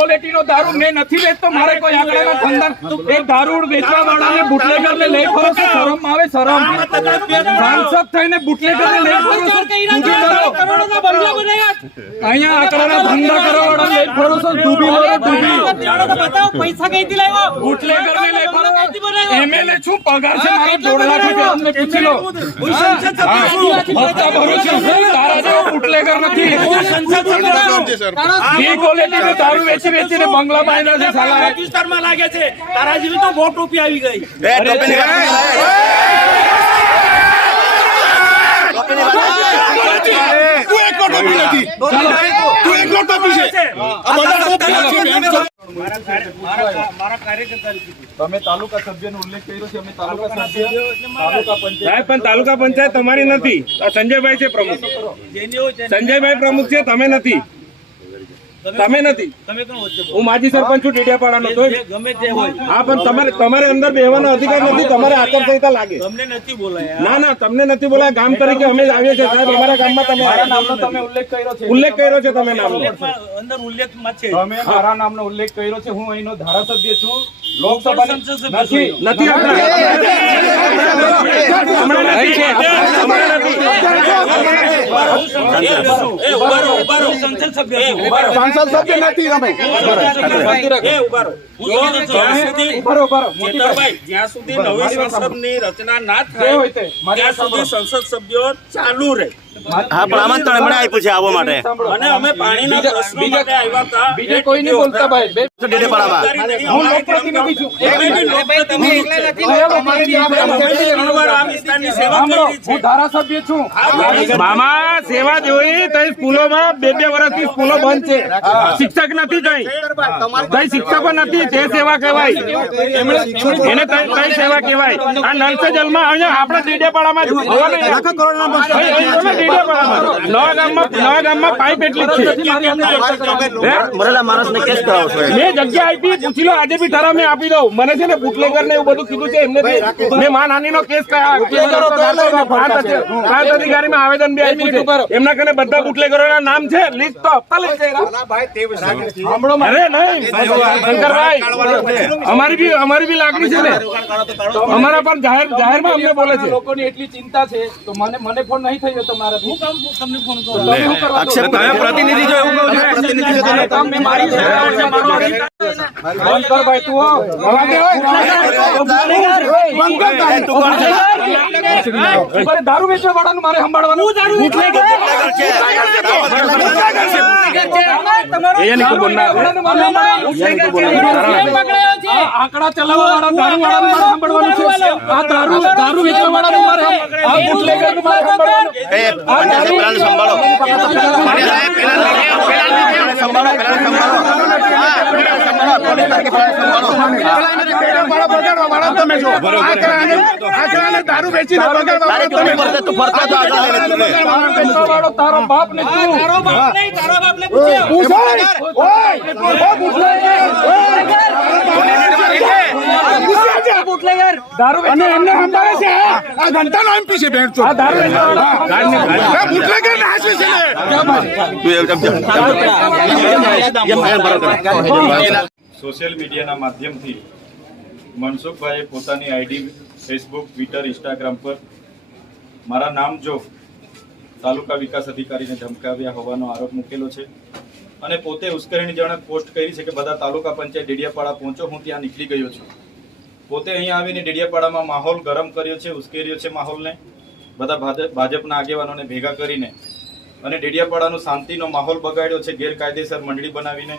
Quality નો દારૂ મેં નથી વેચતો મારે કોઈ આંકડાના ધંધા એ દારૂ વેચવા વાળાને બુટલેગર ને લઈ ફરો છો શરમ આવે શરમ સાંસદ થઈને બુટલેગર ને લઈ ફરો છો. અહીંયા આંકડાના ધંધા કરવા લઈ ફરો છો ડૂબી મરો ડૂબી. પૈસા કઈથી લાવ્યો? બુટલેગર કરને લઈ ફરો એમએલએ છું પગાર છે? મારો દોઢ લાખ રૂપિયા અમને પૂછી લો. હા, હપ્તા ભરું છું. તારા જેવો બુટલેગર નથી. બી ક્વોલિટી નું દારૂ વેચી વેચીને બંગલામાં આવ્યા છે સાલા વિસ્તારમાં લાગે છે. તારા જેવી તો બહુ રૂપિયા આવી ગઈ અરે છે. તું એકલો ટોપી નથી તું એકલો ટોપી છે. આ બધા ટોપી તમે તાલુકા સભ્યનો ઉલ્લેખ કર્યો છે અમે તાલુકા સભ્ય તાલુકા પંચાયત. સાહેબ પણ તાલુકા પંચાયત તમારી નથી. સંજયભાઈ છે પ્રમુખ. સંજયભાઈ પ્રમુખ છે તમે નથી. તમે નથી. તમે કોણ વચ્ચે બોલો? હું માજી સરપંચ છું ડેડિયાપાડા નો ગમે તે હોય. હા પણ તમારે તમારે અંદર બેહવાનો અધિકાર નથી તમારે આચારસંહિતા લાગે. તમને નથી બોલાયા. ના ના તમને નથી બોલાયા. ગામ તરીકે અમે જ આવીએ છીએ સાહેબ અમારા ગામમાં તમે મારા નામનો તમે ઉલ્લેખ કર્યો છે. ઉલ્લેખ કર્યો છે તમે નામનો. અંદર અંદર ઉલ્લેખમાં છે. તમે મારા નામનો ઉલ્લેખ કર્યો છે. હું અહીંનો ધારાસભ્ય છું. લોકસભાની સંસદ નથી. નથી આપણા. હમણાં નથી. હમણાં નથી. એ ઊભા રહો, ઊભા રહો. સંસદ સભ્ય. નથી છું, જ્યાં સુધી રચના ના થાય ત્યાં સુધી સંસદ સભ્યો ચાલુ રહે. હા પણ આમંત્રણ એમણે આપ્યું છે આવવા માટે. અને અમે પાણીના પ્રશ્નો માટે આવ્યા હતા. બીજે કોઈ નહીં બોલતા ભાઈ. બે ડેડિયાપાડામાં હું લોકપ્રતિનિધિ છું. એક મિનિટ. લોકપ્રતિનિધિ. અમે બી ઘણીવાર આ વિસ્તારની સેવા કરી છે. હું ધારાસભ્ય છું. મામા સેવા જોઈ તઈ સ્કૂલોમાં બે બે વર્ષથી સ્કૂલો બંધ છે. શિક્ષક નથી તઈ. તઈ શિક્ષકો નથી તે સેવા કહેવાય. એને તઈ કઈ સેવા કહેવાય. આ નલસે જલમાં અહીંયા આપણા ડેડે જ જોવા નહીં. નવા નામ છે લિસ્ટ અમારી બી અમારી બી લાગણી છે ને અમારા પણ જાહેર જાહેરમાં અમને બોલે છે. લોકોની એટલી ચિંતા છે, તો મને મને ફોન નહીં થયો તમારાથી હું કામ તમને ફોન કરું? તમે શું કરવા દો? તમે પ્રતિનિધિ જો એવું કહો છો? પ્રતિનિધિ છો કામ મેં મારી છે. બંધ કર ભાઈ તું હો. મારે દારૂ વેચવા વાળાનું મારે સંભાળવાનું બોલના આ આંકડા ચલાવવા વાળા દારૂ વાળાનું સાંભળવાનું છે. આ દારૂ દારૂ વેચવા વાળાનું મારે આ બુટલેગરનું મારે સાંભળવાનું એ પેલા સંભાળો. સંભાળો પેલા સંભાળો દારૂ વેચીને તારે કેવું પડશે તું ફરતો તો આગળ લઈને તું રે. દારૂ વેચવા વાળો તારો બાપ ને તારો બાપ નહીં તારા બાપને પૂછ્યો દારૂ અને એમને સંભાળે છે આ ઘંટાનો એમપી છે બેન તો દારૂ બુટલેગર ને છે તું એમ. સોશિયલ મીડિયાના માધ્યમથી મનસુખભાઈએ પોતાની આઈડી, ફેસબુક, ટ્વિટર, ઇન્સ્ટાગ્રામ પર મારા નામ જો તાલુકા વિકાસ અધિકારીને ધમકાવ્યા હોવાનો આરોપ મૂકેલો છે અને પોતે ઉશ્કેરણીજનક પોસ્ટ કરી છે કે બધા તાલુકા પંચાયત ડેડિયાપાડા પહોંચો, હું ત્યાં નીકળી ગયો છું. પોતે અહીં આવીને ડેડિયાપાડામાં માહોલ ગરમ કર્યો છે, ઉશ્કેર્યો છે માહોલને, બધા ભાજપ- ભાજપના આગેવાનોને ભેગા કરીને અને ડેડિયાપાડાનો શાંતિનો માહોલ બગાડ્યો છે, ગેરકાયદેસર મંડળી બનાવીને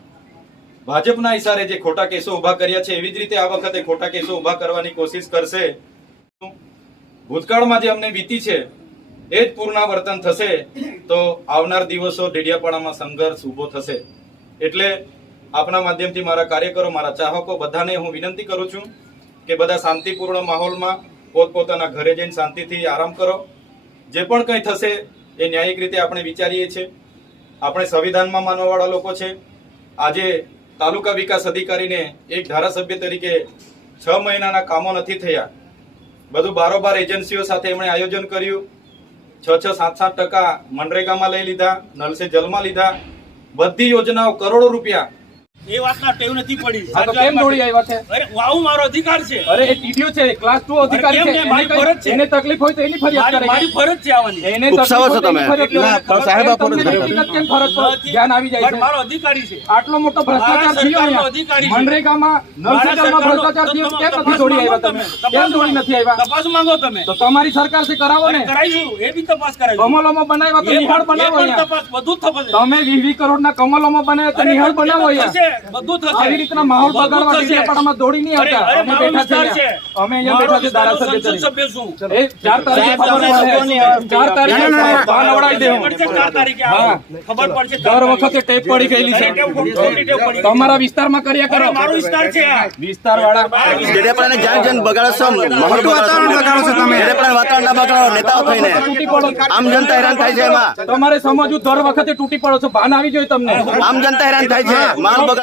ભાજપના ઇશારે જે ખોટા કેસો ઊભા કર્યા છે, એવી જ રીતે આ વખતે ખોટા કેસો ઊભા કરવાની કોશિશ કરશે. ભૂતકાળમાં જે અમને વીતી છે, એ જ પુનરાવર્તન થશે તો આવનાર દિવસો ડેડિયાપાડામાં સંઘર્ષ ઊભો થશે. એટલે આપના માધ્યમથી મારા કાર્યકરો, મારા ચાહકો, બધાને હું વિનંતી કરું છું કે બધા શાંતિપૂર્ણ માહોલમાં પોતપોતાના ઘરે જઈને શાંતિથી આરામ કરો. જે પણ કંઈ થશે, એ ન્યાયિક રીતે આપણે વિચારીએ છીએ. આપણે સંવિધાનમાં માનવાવાળા લોકો છે. આજે તાલુકા વિકાસ અધિકારીને એક ધારાસભ્ય તરીકે છ મહિનાના કામો નથી થયા. બધું બારોબાર એજન્સીઓ સાથે એમણે આયોજન કર્યું. છ છ, સાત સાત ટકા મનરેગામાં લઈ લીધા, નલસે જલમાં લીધા. બધી યોજનાઓ કરોડો રૂપિયા એ વાતના ટેવ નથી પડી. આ તો કેમ દોડી આવ્યા છે? અરે વાવ મારો અધિકાર છે. અરે એ ટીડીઓ છે ક્લાસ 2 અધિકાર છે. એને મારી ફરજ છે. એને તકલીફ હોય તો એની ફરિયાદ કરે. મારી ફરજ છે આવવાની. એને ઉપસાવો છો તમે. ના સાહેબ ને. હકીકત કેમ ફરજ પર ધ્યાન આવી જાય છે. મારો અધિકારી છે. આટલો મોટો ભ્રષ્ટાચાર થયો અહીંયા. અધિકારી મનરેગામાં સરકારનો- ભ્રષ્ટાચાર થયો કેમ નથી દોડી આવ્યા તમે. કેમ દોડી નથી આવ્યા? તપાસ માંગો તમે. તો તમારી સરકારથી કરાવો ને. કરાઈશું એ બી તપાસ કરાઈશું કમલોમાં બનાવ્યા તો નિહાળ બનાવો તપાસ બધું જ થશે તમે વીસ વીસ કરોડના કમલોમાં બનાવ્યા તો નિહાળ બનાવો અહીંયા. બધું થશે. આવી રીતના માહોલ બગાડવા થશે. ડેડિયાપાડામાં દોડી નહીં આવતા. અમે બેઠા છે. છે. અમે અહીંયા બેઠા છે ધારાસભ્ય તરીકે. સભ્ય એ ચાર તારીખે ખબર પડે. તારીખે ભાન અવડાવી દેવું. પડશે તારીખે ખબર પડશે દર વખતે ટેપ પડી ગયેલી છે. તમારા વિસ્તારમાં કર્યા કરો. મારો વિસ્તાર છે વિસ્તાર વાળા ડેડિયાપાડાને જાણ જાણ બગાડો છો માહોલ બગાડો છો. તમે? ડેડિયાપાડાનું વાતાવરણ ના બગાડો નેતાઓ થઈને. આમ જનતા હેરાન થાય છે એમાં. તમારે સમજવું દર વખતે તૂટી પડો છો. ભાન આવી જોઈએ તમને. આમ જનતા હેરાન થાય છે.